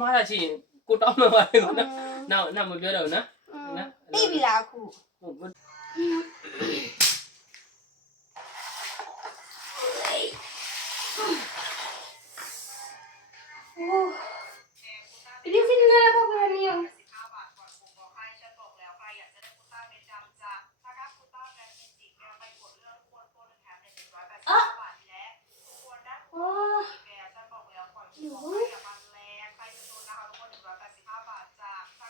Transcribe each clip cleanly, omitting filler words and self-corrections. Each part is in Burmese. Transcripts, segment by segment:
မှားတာရှိရင်ကိုတောင်းမှပါတယ်ကောနောက်မပြောတော့ဘူးနော်သိပြီလားအခုဒီစင်းလာတော့ဘာနေရော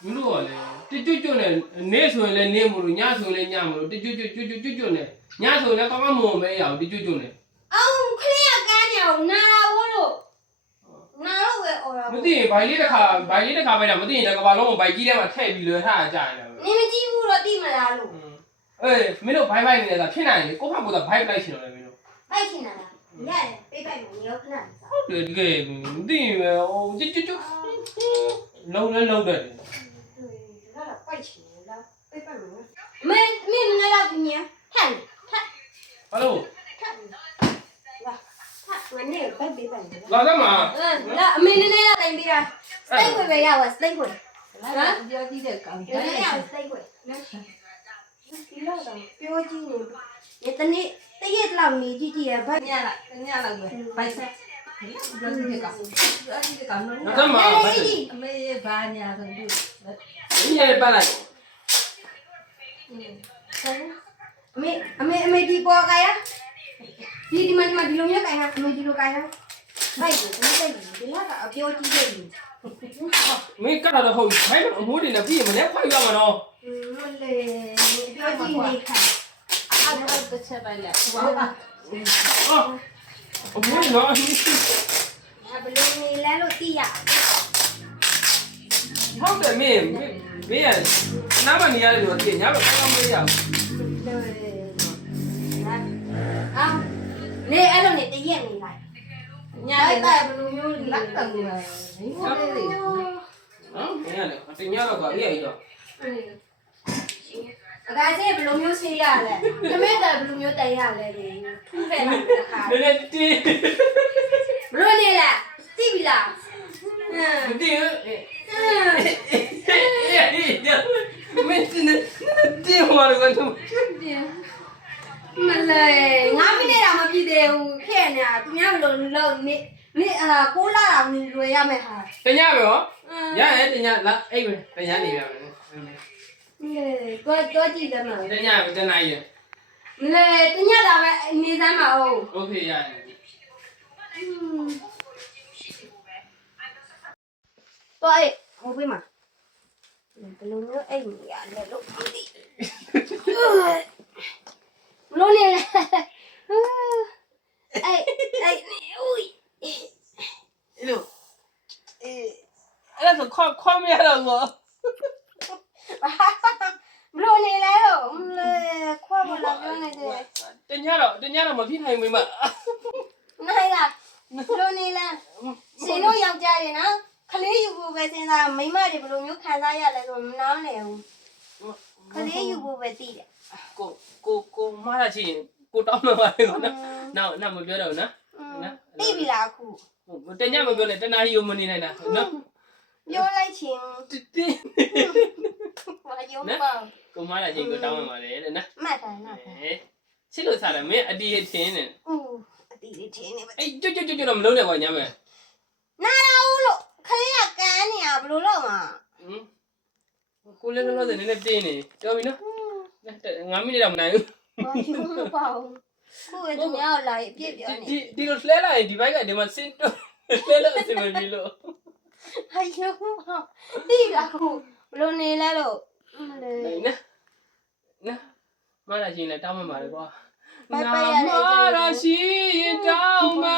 မင်းတို့ကလေကျွတ်နဲ့နေဆိုရင်လည်းနေမလို့ညဆိုရင်လည်းညမလို့ကျွတ်နဲ့ညဆိုရင်လည်းကောင်းကောင်းမွန်မဲရအောင်ကျွတ်နဲ့အောင်ခလေးကကန်းနေအောင်နာလာဝလို့နာတော့ဝဲအော်တာမသိရင်ဘိုင်လေးတစ်ခါပဲတာမသိရင်လည်းကဘာလုံးကိုဘိုင်ကြီးထဲမှာထည့်ပြီးလွယ်ထားကြရင်လည်းနင်မကြည့်ဘူးတော့သိမလားလို့အေးမင်းတို့ဘိုင်နေတာဖြစ်နိုင်တယ်ကိုဖတ်ဖို့ကဘိုင်လိုက်ရှင်တော့လေမင်းတို့ဘိုက်ချင်တာလားရတယ်ပိတ်ပိုက်လို့ရောခဏဟုတ်တယ်တကယ်မသိရင်ပဲဟိုကျွတ်လုံးတယ်ဒါတော့ပိုက်ချင်လားပိတ်ပိုက်လို့မင်းလည်းတော့ပြင်းထက်ဘာလို့မနေ့ကပိုက်ပေးပါလာသမားလာအမေနည်းနည်းတော့တိုင်းပေးတာစတိတ်ခွေပဲရပါစတိတ်ခွေဟာပြောကြည့်တဲ့ကောင်ရရစတိတ်ခွေဒီလောက်တော့ပြောကြည့်နေတနေ့တရက်လောက်နေကြည့်ရဘိုက်ညလောက်ပဲဘိုက်ဆက်ပြောကြည့်တဲ့ကောင်နော်လာသမားအမေဘာညာဆိုသူမင်းရဲ့ပတ်လိုက်အမေဒီပေါ်ကရဒီမှာဒီလိုမျိုးကင်ဟာအမေဒီလိုကင်ဟာဘိုက်ကိုမသိဘူးဒီလောက်ကအပြောကြည့်ခဲ့ပြီမင်းကတော့ဟုတ်ဘိုင်အမိုးတွေနဲ့ပြီးရင်မနေ့ခွိုက်ရမှာနော်မလေးပြောကြည့်နေခိုင်အဲ့ဒါတစ်ချက်ပဲလေအမိုးနော်ဘယ်လိုနေလဲလို့သိရဟုတ်တယ်မင်းရနားမနေရတယ်လို့သိညတော့ကောင်းမရဘူးနေအဲ့လိုနေတရက်နေလိုက်ညာလေးဘယ်လိုမျိုးလက်တံနေလဲဟုတ်တယ်နော်မင်းရတယ်တင်ရတော့ကအေးအေးတော့အကားကျဘယ်လိုမျိုးဆေးရလဲတမဲတယ်ဘယ်လိုမျိုးတိုင်ရလဲထူးပဲလားတခါနည်းနည်းတီးဘလို့နေလဲသိပြီလားမတီးမင်းတီးဟောရကတော့မလေး9မိနစ်တော့မပြည့်သေးဘူးခဲ့နေတာသူများဘယ်လိုလုပ်နေ6လာတာမြင်လွယ်ရမယ်ဟာတညပဲရောရတယ်တညလာအိပ်ပဲတညနေရမယ်တော့ကြည့်တယ်နော်တညပဲတနားရမလေးတညတာပဲနေစမ်းပါဦးโอเคရတယ်တော့အေးဟိုပေးမှာဘယ်လိုမျိုးအိတ်နေရလဲလို့မသိဘလို့နေလဲအေးဦးလို့အဲ့ဒါခေါ်မရတော့ဘူးဘလို့နေလဲလို့ခွာမလာပြောနေတယ်တညတော့မဖြစ်နိုင်ဘူးမနိုင်လားဘလို့နေလဲရှင်တို့ယောက်ျားတွေနော်ခလေးယူဖို့ပဲစဉ်းစားမိန်းမတွေဘယ်လိုမျိုးခံစားရလဲဆိုမနားလည်ဘူးခလေးယူဖို့ပဲသိတယ်ကိုမှားတာရှိရင်ကိုတောင်းမှပါတယ်ကောနောက်မပြောတော့ဘူးနော်သိပြီလားအခုတညမပြောနဲ့တနာရီကိုမနေနိုင်တာနော်ပြောလိုက်ချင်းဘာရုံးပါကိုမှားတာချင်းကိုတောင်းမှပါတယ်တဲ့နော်မှတ်တယ်နော်ချစ်လို့စားတယ်မင်းအတီးထင်းနေအတီးလေးထင်းနေပဲအေးကျွတ်တော့မလုံးနဲ့ကွာညမယ်နားတော့လို့ခလေးကကန်းနေရဘယ်လိုလုပ်မှာကိုလည်းတော့နည်းနည်းပြင်းနေကြောက်ပြီနော်9မိနစ်တော့မနိုင်ဘူးဘာရုံးမပေါ့ကိုယ်တို့များလာရင်ပြည့်ပြောနေဒီလိုလှဲလိုက်ရင်ဒီဘက်ကဒီမှာစင်းတော့လှဲလို့အစင်မပြေလို့ဟာရုံးပေါ့သိလားကိုဘယ်လိုနေလဲလို့နော်မာလာချင်းလည်းတောင်းမှပါတယ်ကွာပိုက်ရနေကြမာလာရှိရင်တောင်းမှ